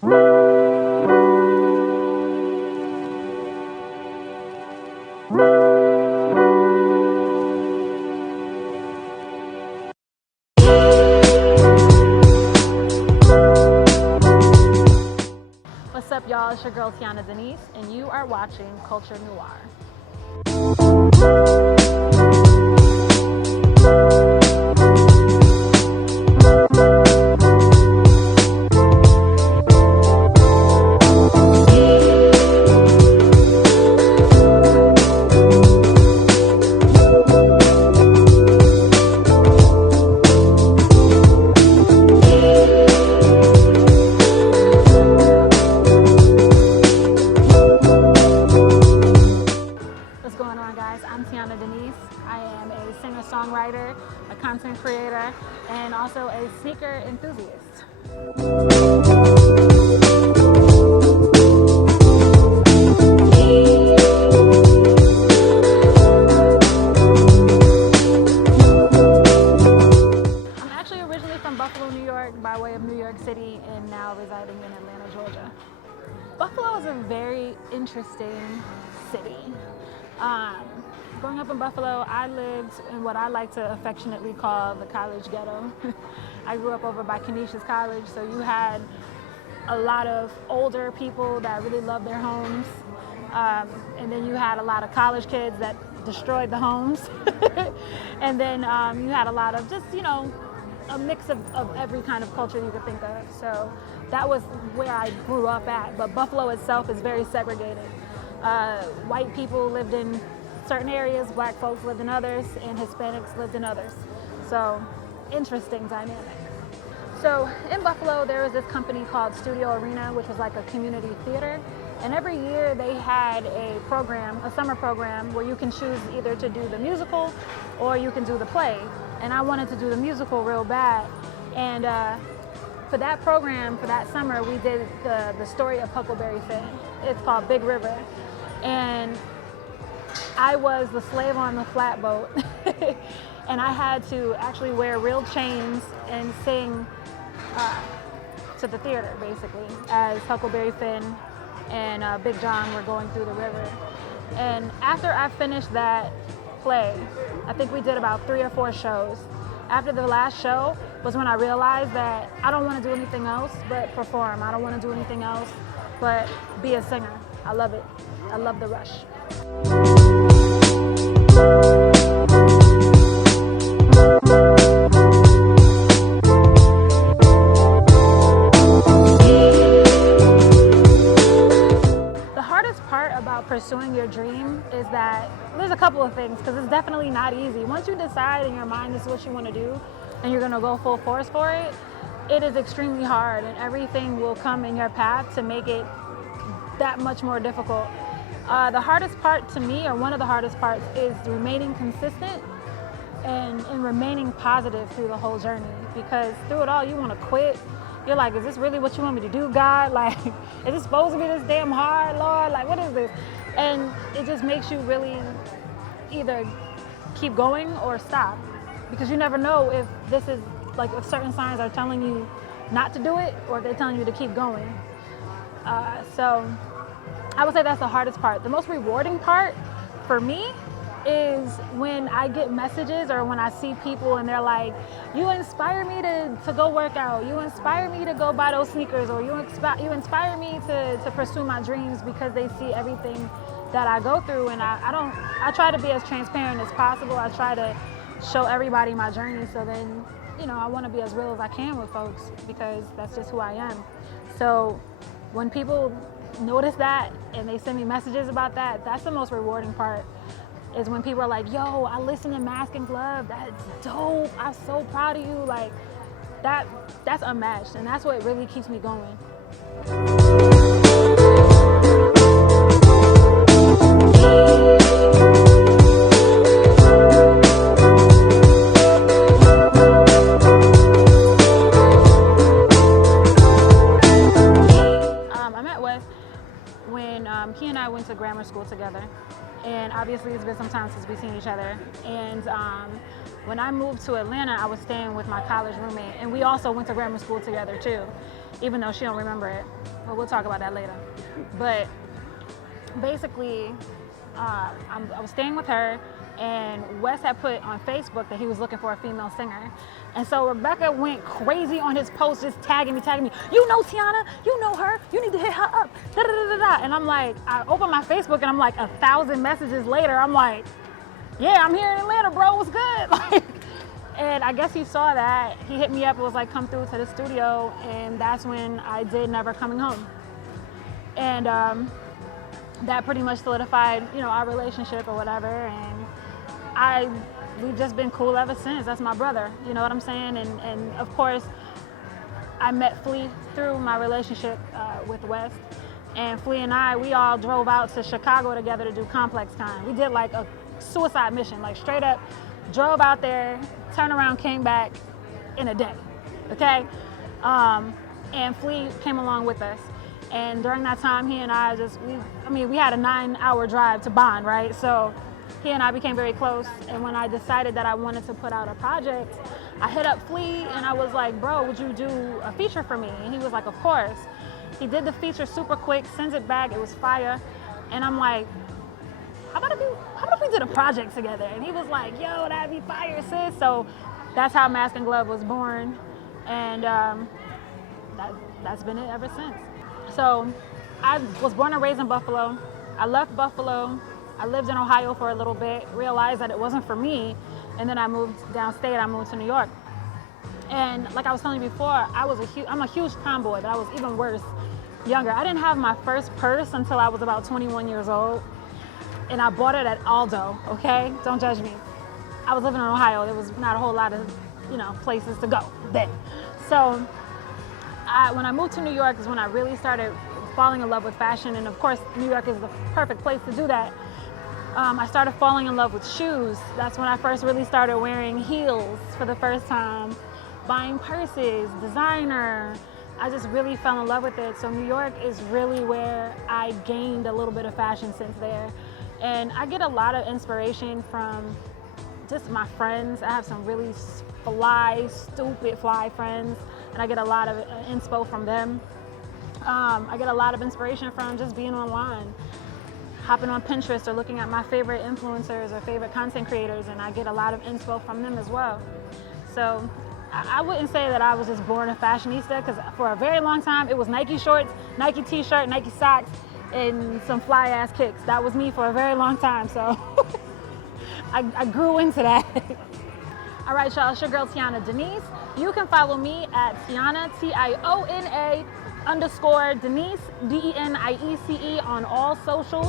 What's up, y'all? It's your girl Tiona Denise, and you are watching Culture Noir. I'm Tiona Denise. I am a singer-songwriter, a content creator, and also a sneaker enthusiast. I'm actually originally from Buffalo, New York, by way of New York City, and now residing in Atlanta, Georgia. Buffalo is a very interesting city. Growing up in Buffalo, I lived in what I like to affectionately call the college ghetto. I grew up over by Canisius College, so you had a lot of older people that really loved their homes, and then you had a lot of college kids that destroyed the homes, and then you had a lot of just, you know, a mix of every kind of culture you could think of. So that was where I grew up at, but Buffalo itself is very segregated. White people lived in certain areas, black folks lived in others, and Hispanics lived in others. So, interesting dynamic. So, in Buffalo, there was this company called Studio Arena, which was like a community theater. And every year they had a program, a summer program, where you can choose either to do the musical or you can do the play. And I wanted to do the musical real bad. And for that program, for that summer, we did the story of Huckleberry Finn. It's called Big River. And I was the slave on the flatboat, and I had to actually wear real chains and sing to the theater, basically, as Huckleberry Finn and Big John were going through the river. And after I finished that play, I think we did about 3 or 4 shows. After the last show was when I realized that I don't want to do anything else but perform. I don't want to do anything else but be a singer. I love it. I love the rush. The hardest part about pursuing your dream is that there's a couple of things, because it's definitely not easy. Once you decide in your mind this is what you want to do and you're going to go full force for it, it is extremely hard, and everything will come in your path to make it that much more difficult. The hardest part to me, or one of the hardest parts, is remaining consistent and remaining positive through the whole journey, because through it all you want to quit. You're like, is this really what you want me to do, God? Like, is this supposed to be this damn hard, Lord? Like, what is this? And it just makes you really either keep going or stop, because you never know if this is, like, if certain signs are telling you not to do it or if they're telling you to keep going. So I would say that's the hardest part. The most rewarding part for me is when I get messages or when I see people and they're like, you inspire me to go work out, you inspire me to go buy those sneakers, or you inspire me to pursue my dreams, because they see everything that I go through. And I try to be as transparent as possible. I try to show everybody my journey, so then, you know, I want to be as real as I can with folks, because that's just who I am. So when people notice that and they send me messages about that, that's the most rewarding part, is when people are like, yo, I listen to Mask and Glove, that's dope, I'm so proud of you. Like, that's unmatched, and that's what really keeps me going. I'm at West when he and I went to grammar school together. And obviously it's been some time since we've seen each other. And when I moved to Atlanta, I was staying with my college roommate, and we also went to grammar school together too, even though she don't remember it. but we'll talk about that later. But basically, I was staying with her, and Wes had put on Facebook that he was looking for a female singer. And so Rebecca went crazy on his post, just tagging me. You know Tiona, you know her, you need to hit her up. Da, da, da, da, da. And I'm like, I open my Facebook and I'm like 1,000 messages later, I'm like, yeah, I'm here in Atlanta, bro, what's good? Like, and I guess he saw that. He hit me up and was like, come through to the studio. And that's when I did Never Coming Home. And that pretty much solidified, you know, our relationship or whatever. And we've just been cool ever since. That's my brother, you know what I'm saying? And of course, I met Flea through my relationship with West. And Flea and I, we all drove out to Chicago together to do Complex Con. We did like a suicide mission, like straight up, drove out there, turned around, came back in a day, okay? And Flea came along with us. And during that time, he and I we had a 9-hour drive to Bond, right? So he and I became very close. And when I decided that I wanted to put out a project, I hit up Flea and I was like, bro, would you do a feature for me? And he was like, of course. He did the feature super quick, sends it back, it was fire. And I'm like, how about if we did a project together? And he was like, yo, that'd be fire, sis. So that's how Mask and Glove was born. And that's been it ever since. So I was born and raised in Buffalo. I left Buffalo. I lived in Ohio for a little bit, realized that it wasn't for me. And then I moved downstate, I moved to New York. And like I was telling you before, I'm a huge tomboy, but I was even worse younger. I didn't have my first purse until I was about 21 years old. And I bought it at Aldo, okay? Don't judge me. I was living in Ohio. There was not a whole lot of, you know, places to go then. So when I moved to New York is when I really started falling in love with fashion. And of course, New York is the perfect place to do that. I started falling in love with shoes. That's when I first really started wearing heels for the first time, buying purses, designer. I just really fell in love with it. So New York is really where I gained a little bit of fashion sense there. And I get a lot of inspiration from just my friends. I have some really stupid fly friends, and I get a lot of inspo from them. I get a lot of inspiration from just being online, hopping on Pinterest or looking at my favorite influencers or favorite content creators, and I get a lot of inspo from them as well. So I wouldn't say that I was just born a fashionista, because for a very long time it was Nike shorts, Nike t-shirt, Nike socks, and some fly ass kicks. That was me for a very long time, so I grew into that. All right, y'all, it's your girl Tiona Denise. You can follow me at Tiona, Tiona _Denise, Denice on all socials.